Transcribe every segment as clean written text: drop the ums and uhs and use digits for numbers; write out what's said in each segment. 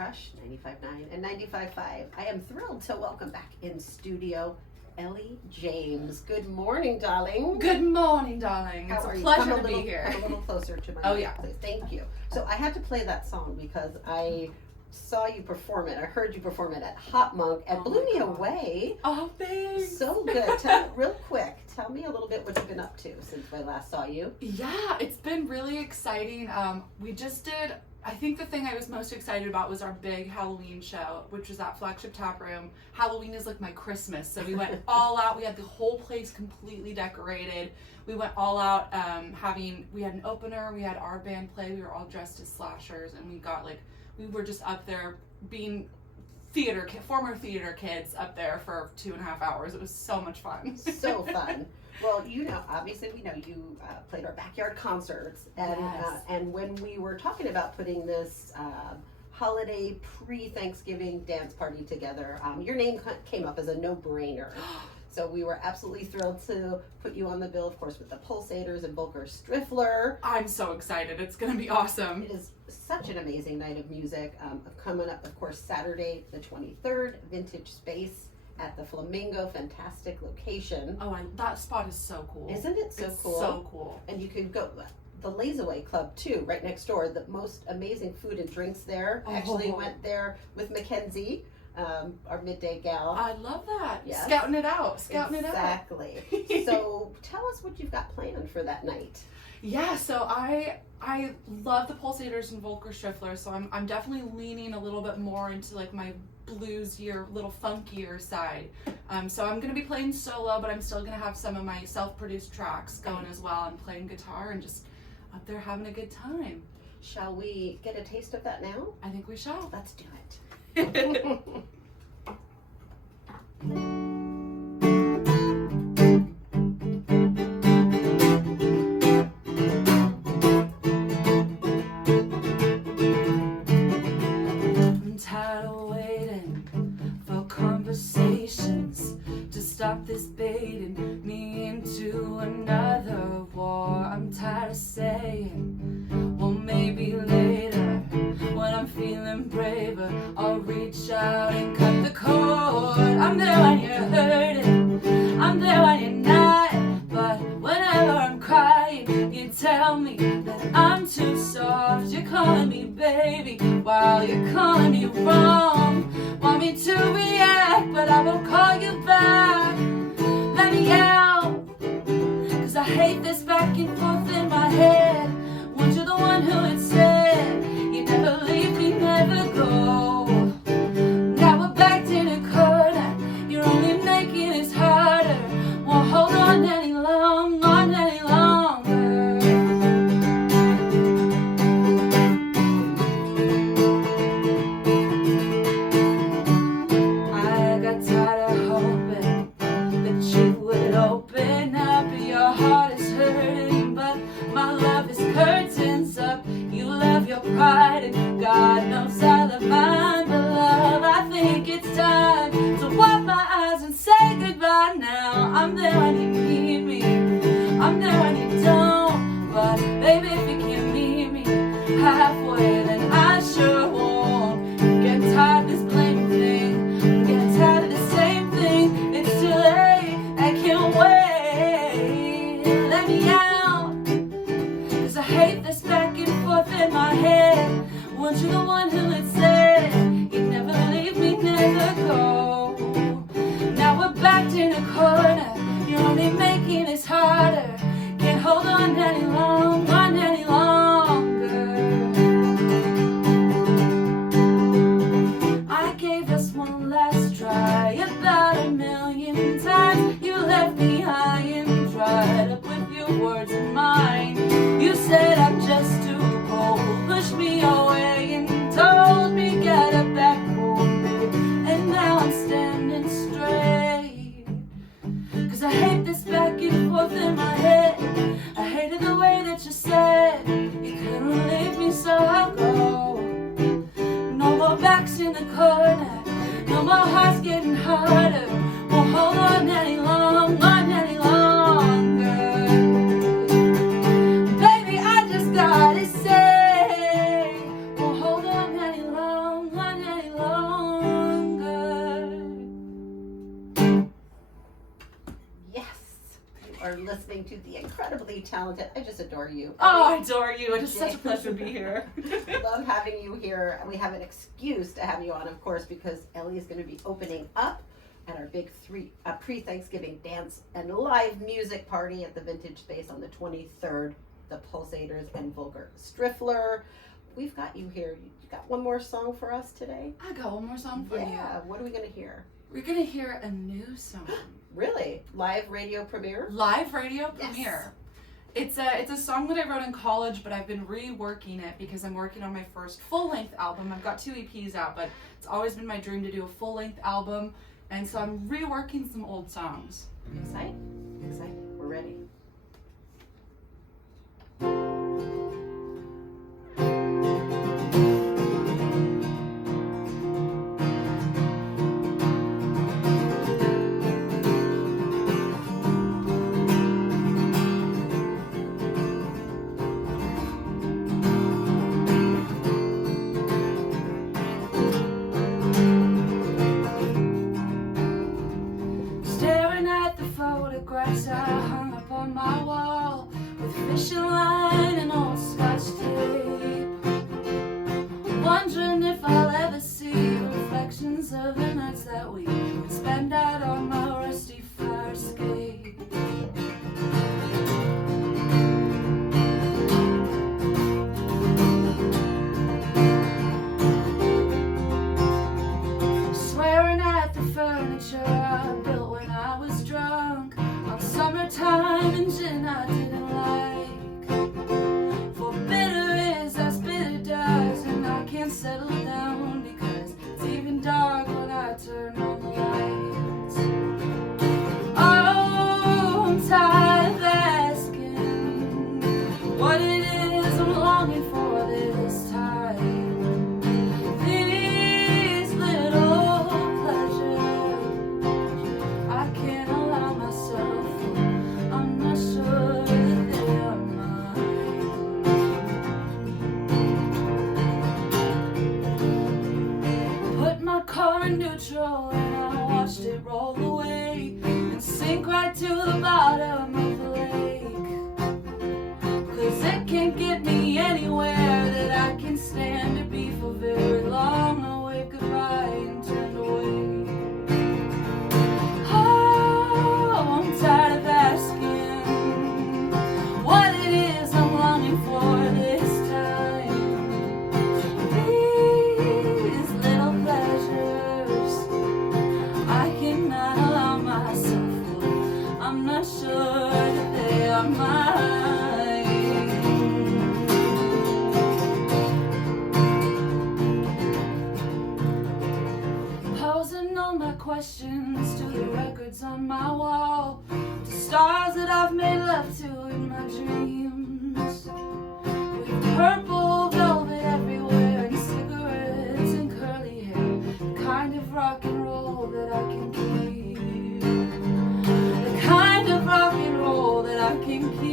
Krush 95.9 and 95.5. I am thrilled to welcome back in studio Ellie James. Good morning, darling. Good morning, darling. How it's are a you? pleasure Come to be here. Come a little closer to my Oh, mic, yeah. please. Thank you. So I had to play that song because I saw you perform it. I heard you perform it at Hot Monk and blew me away. Oh, thanks. So good. Real quick, tell me a little bit what you've been up to since I last saw you. Yeah, it's been really exciting. We just did, I think the thing I was most excited about was our big Halloween show, which was at Flagship Tap Room. Halloween is like my Christmas, so we went all out. We had the whole place completely decorated. We went all out, we had an opener, we had our band play, we were all dressed as slashers, and we were just up there being former theater kids up there for 2.5 hours. It was so much fun. So fun. Well, obviously we know you played our backyard concerts, and Yes. and when we were talking about putting this holiday pre-Thanksgiving dance party together, your name came up as a no-brainer. So we were absolutely thrilled to put you on the bill, of course, with the Pulsators and Volker Strifler. I'm so excited. It's going to be awesome. It is such an amazing night of music. Coming up, of course, Saturday the 23rd, Vintage Space at the Flamingo, fantastic location. Oh, that spot is so cool. Isn't it so It's cool? so cool. And you could go the Lazy Club too, right next door. The most amazing food and drinks there. Oh. Actually went there with Mackenzie, our midday gal. I love that. Yes. Scouting it out. Exactly. So tell us what you've got planned for that night. Yeah, so I love the Pulsators and Volker Strifler, so I'm definitely leaning a little bit more into like my bluesier, little funkier side. So I'm going to be playing solo, but I'm still going to have some of my self-produced tracks going as well, and playing guitar and just up there having a good time. Shall we get a taste of that now? I think we shall. Let's do it. I'm tired of waiting for conversations to stop this baiting me into another war. I'm tired of saying, well, maybe later when I'm feeling braver, I'll reach out and cut the cord. I'm there when you're hurting, I'm there when you're not, but whenever I'm crying, you tell me that I'm too soft. You're calling me baby while you're calling me wrong. Want me to react, but I won't call you back. Let me out, 'cause I hate this back and forth in my head. Weren't you the one who had said you'd never leave me, never go? Now we're backed in a corner, you're only making this harder. Won't hold on any longer. I got tired of hoping that you would open up. Your heart is hurting, but my love is curtains up. You love your pride, and God knows I love mine. But love, I think it's time to wipe my eyes and say goodbye now. I'm there when you need me, I'm there when you don't. But baby, if you can't meet me halfway, then I sure won't. Get tired of this blame thing, get tired of the same thing. It's too late, I can't wait. Let me out, 'cause I hate this back and forth in my head. Weren't you the one who had said you'd never leave me, never go? Now we're backed in a corner, you're only making this harder. Can't hold on any longer. I gave us one last try, about 1,000,000 times. You left me high and dried up with your words and mine. You said I'm just too cold, pushed me away and told me get up back home, babe. And now I'm standing straight, 'cause I hate this back and forth in my head. I hated the way that you said you couldn't leave me, so I'll go. No more backs in the corner, no more hearts getting harder. Won't hold on any longer. Baby, I just gotta say, won't hold on any longer. listening to the incredibly talented, I just adore you. Oh, I adore you. It is such a pleasure to be here. Love having you here, and we have an excuse to have you on, of course, because Ellie is going to be opening up at our big pre-Thanksgiving dance and live music party at the Vintage Space on the 23rd. The Pulsators and Volker Strifler. We've got you here. You got one more song for us today? I got one more song for you. Yeah, what are we going to hear? We're going to hear a new song. Really? Live radio premiere? Live radio Yes. premiere. It's a song that I wrote in college, but I've been reworking it because I'm working on my first full-length album. I've got 2 EPs out, but it's always been my dream to do a full-length album, and so I'm reworking some old songs. Excited? Excited. We're ready. Photographs I hung up on my wall with fishing line and old Scotch tape, wondering if I'll ever see reflections of the nights that we would spend out on my rusty fire escape. Swearing at the furniture I built when I was drunk, summertime and gin I didn't like. For bitter is as bitter does, and I can't settle down because it's even dark when I turn on the lights. Oh, I'm tired of asking what it is I'm longing for this time. These little pleasures I can't allow myself. I'm not sure that they are mine. Put my car in neutral and I watched it roll away and sink right to the bottom of the lake. 'Cause it can't get me anywhere that I can stand to be for very long. I waved goodbye and turned away. Oh, I'm tired of asking what it is I'm longing for this time. These little pleasures I cannot allow myself for. I'm not sure that they are mine. Posing all my questions to the records on my wall, the stars that I've made love to in my dreams, with purple velvet everywhere and cigarettes and curly hair, the kind of rock and roll that I can keep, the kind of rock and roll that I can keep,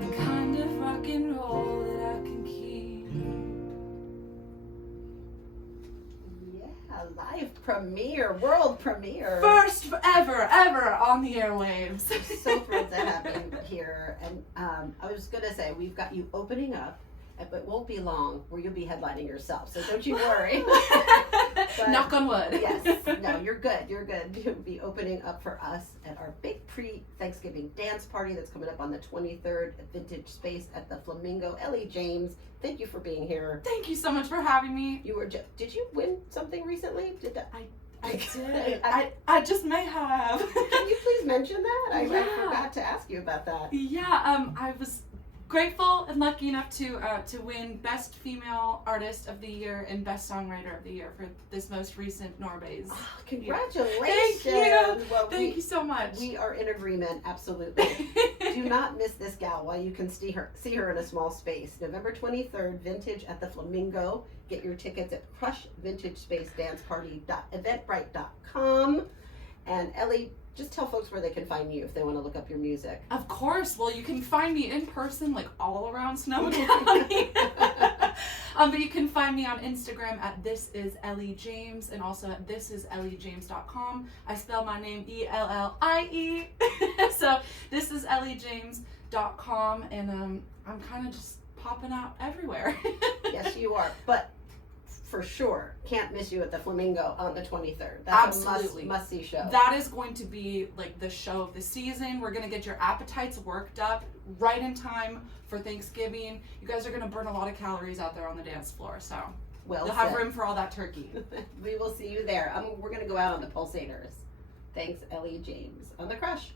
the kind of rock and roll that I can keep. Yeah, live premiere, world premiere. First ever on the airwaves. So thrilled to have you here. And I was going to say, we've got you opening up, but it won't be long where you'll be headlining yourself. So don't you worry. But, knock on wood. Yes. No, you're good. You're good. You'll be opening up for us at our big pre-Thanksgiving dance party that's coming up on the 23rd at Vintage Space at the Flamingo. Ellie James, thank you for being here. Thank you so much for having me. You were did you win something recently? Did that? I did. I just may have. Can you please mention that? I Yeah. forgot to ask you about that. Yeah, I was grateful and lucky enough to win Best Female Artist of the Year and Best Songwriter of the Year for this most recent Norbays. Oh, congratulations! Thank you. Well, Thank you so much. We are in agreement, absolutely. Do not miss this gal while you can see her in a small space. November 23rd, Vintage at the Flamingo. Get your tickets at Krush Vintage Space Dance Party .eventbrite.com. And Ellie, just tell folks where they can find you if they want to look up your music. Of course. Well, you can find me in person, like all around Sonoma County. But you can find me on Instagram at This Is Ellie James, and also at thisiselliejames.com. I spell my name E-L-L-I-E. So thisiselliejames.com, and I'm kind of just popping out everywhere. Yes, you are. But for sure, can't miss you at the Flamingo on the 23rd. That's Absolutely. a must-see show. That is going to be like the show of the season. We're going to get your appetites worked up right in time for Thanksgiving. You guys are going to burn a lot of calories out there on the dance floor, so Well you'll have said. room for all that turkey. We will see you there. We're going to go out on the Pulsators. Thanks, Ellie James on the Krush.